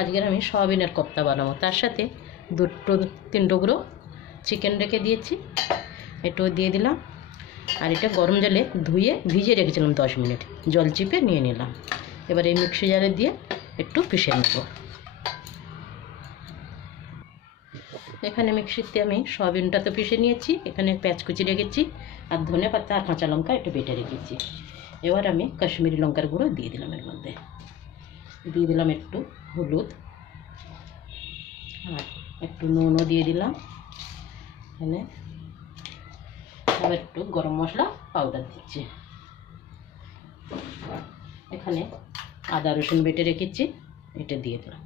আজকের আমি সয়াবিনের কোপ্তা বানাবো। তার সাথে 2-3 টুকরো চিকেন রেখে দিয়েছি, এটাও দিয়ে দিলাম। আর এটা গরম জলে ধুয়ে ভিজিয়ে রেখেছিলাম 10 মিনিট, জল চিপে নিয়ে নিলাম। এবার এই মিক্সি জারে দিয়ে একটু পিষে নেব। এখানে মিক্সিতে আমি সয়াবিনটা তো পিষে নিয়েছি, এখানে পেঁয়াজ কুচি রেখেছি আর ধনে পাতা আর কাঁচা লঙ্কা একটু বেটে রেখেছি। এবার আমি কাশ্মীরি লঙ্কার গুঁড়ো দিয়ে দিলাম, এর মধ্যে দিয়ে দিলাম একটু হলুদ আর একটু নুনও দিয়ে দিলাম। এখানে আবার একটু গরম মশলা পাউডার দিচ্ছি। এখানে আদা রসুন বেটে রেখেছি, এটা দিয়ে দিলাম।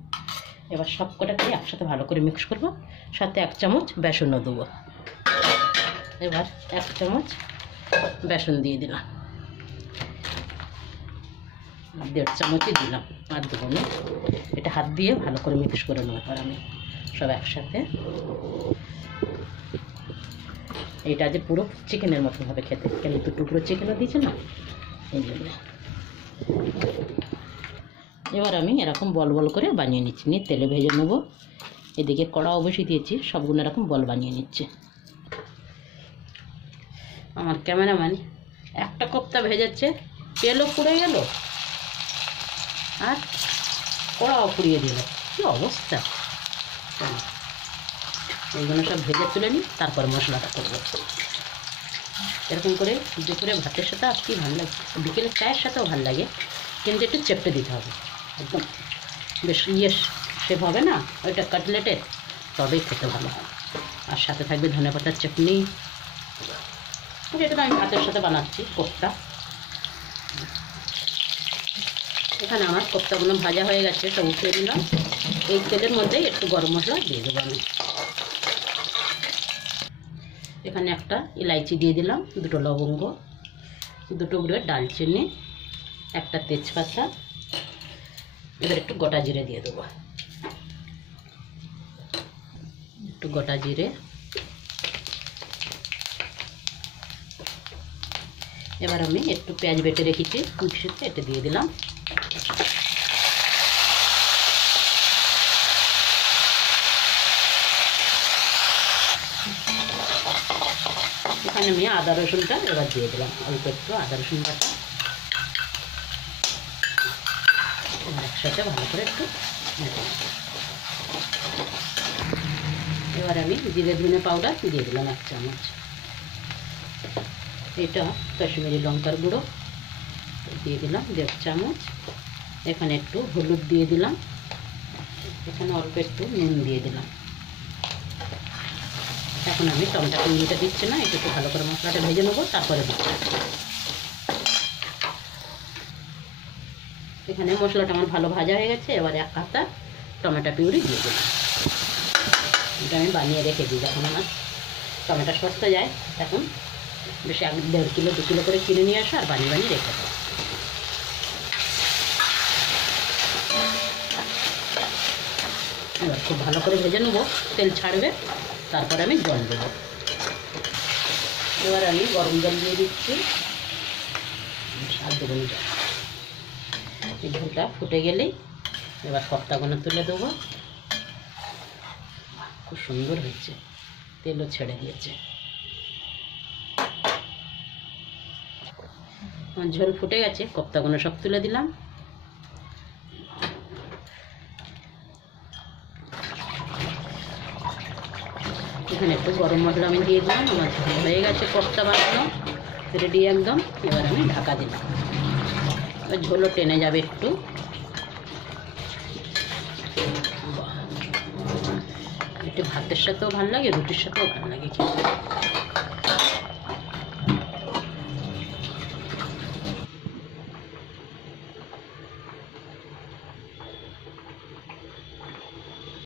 এবার সব কটাকে একসাথে ভালো করে মিক্স করব, সাথে 1 চামচ বেসনও দেবো। এবার 1 চামচ বেসন দিয়ে দিলাম, আর 1.5 চামচই দিলাম, আর দেবো না। এটা হাত দিয়ে ভালো করে মিক্স করে নেবো। আর আমি সব একসাথে, এটা যে পুরো চিকেনের মতন হবে খেতে, কেন 2 টুকরো চিকেনও দিয়েছে না, এই জন্য। এবার আমি এরকম বল বল করে বানিয়ে নিচ্ছি, নিয়ে তেলে ভেজে নেব। এদিকে কড়া অবশ্যই দিয়েছি, সবগুলো এরকম বল বানিয়ে নিচ্ছে। আমার ক্যামেরাম্যান একটা কোপ্তা ভেজাচ্ছে, তেলও পুড়ে গেল আর কড়াও পুড়িয়ে দিল, কী অবস্থা। এইগুলো সব ভেজে তুলে নিই, তারপর মশলাটা করবো। এরকম করে দুপুরে ভাতের সাথে আর কি ভালো লাগে, বিকেলে চায়ের সাথেও ভালো লাগে, কিন্তু একটু চেপটে দিতে হবে, একদম বেশ শেপ হবে না ওইটা কাটলেটের, তবেই খেতে ভালো হয়। আর সাথে থাকবে ধনেপাতার চাটনি। যেটা আমি ভাতের সাথে বানাচ্ছি কোপ্তা। এখানে আমার কোপ্তাগুলো ভাজা হয়ে গেছে, সব উঠিয়ে দিলাম। এই তেলের মধ্যেই একটু গরম মশলা দিয়ে দেবো আমি। এখানে একটা ইলাইচি দিয়ে দিলাম, 2টো লবঙ্গ, 2 টুকরো ডালচিনি, একটা তেজপাতা। এবার একটু গোটা জিরে দিয়ে দেবো, একটু গোটা জিরে। এবার আমি একটু পেঁয়াজ বেটে রেখেছি মিক্সিতে, এটা দিয়ে দিলাম। এখানে আমি আদা রসুনটা এবার দিয়ে দিলাম, অল্প একটু আদা রসুন বাটা। একসাথে ভালো করে একটু এবার আমি জিরে ধনে পাউডার দিয়ে দিলাম 1 চামচ। এটা কাশ্মীরি লঙ্কার গুঁড়ো দিয়ে দিলাম 1.5 চামচ। এখানে একটু হলুদ দিয়ে দিলাম, এখানে অল্প একটু নুন দিয়ে দিলাম। এখন আমি টমেটো পিউরিটা দিচ্ছি না, একটু ভালো করে মশলাটা ভেজে নেবো, তারপরে দিচ্ছি। এখানে মশলাটা আমার ভালো ভাজা হয়ে গেছে। এবার 1 হাতা টমেটো পিউরি দিয়ে দিলাম। এটা আমি বানিয়ে রেখে দিই, যখন আমার টমেটো সস্তা যায় তখন বেশি 1.5 কিলো 2 কিলো করে কিনে নিয়ে আসো আর বানিয়ে বানিয়ে রেখে দেবো। এবার খুব ভালো করে ভেজে নেবো, তেল ছাড়বে, তারপর আমি জল দেবো। এবার আমি গরম জল দিয়ে দিচ্ছি, আর দেবো জল। এই ঝোলটা ফুটে গেলেই এবার কোপ্তাগুলো তুলে দেবো। খুব সুন্দর হয়েছে, তেলও ছেড়ে দিয়েছে। ঝোল ফুটে গেছে, কোপ্তাগুলো সব তুলে দিলাম। এখানে একটু গরম মশলা আমি দিয়ে দিলাম। আমার ঝোল হয়ে গেছে, কোপ্তা বানানো রেডি একদম। এবার আমি ঢাকা দিলাম, এবার ঝোলও টেনে যাবে একটু। একটু ভাতের সাথেও ভালো লাগে, রুটির সাথেও ভালো লাগে খেতে।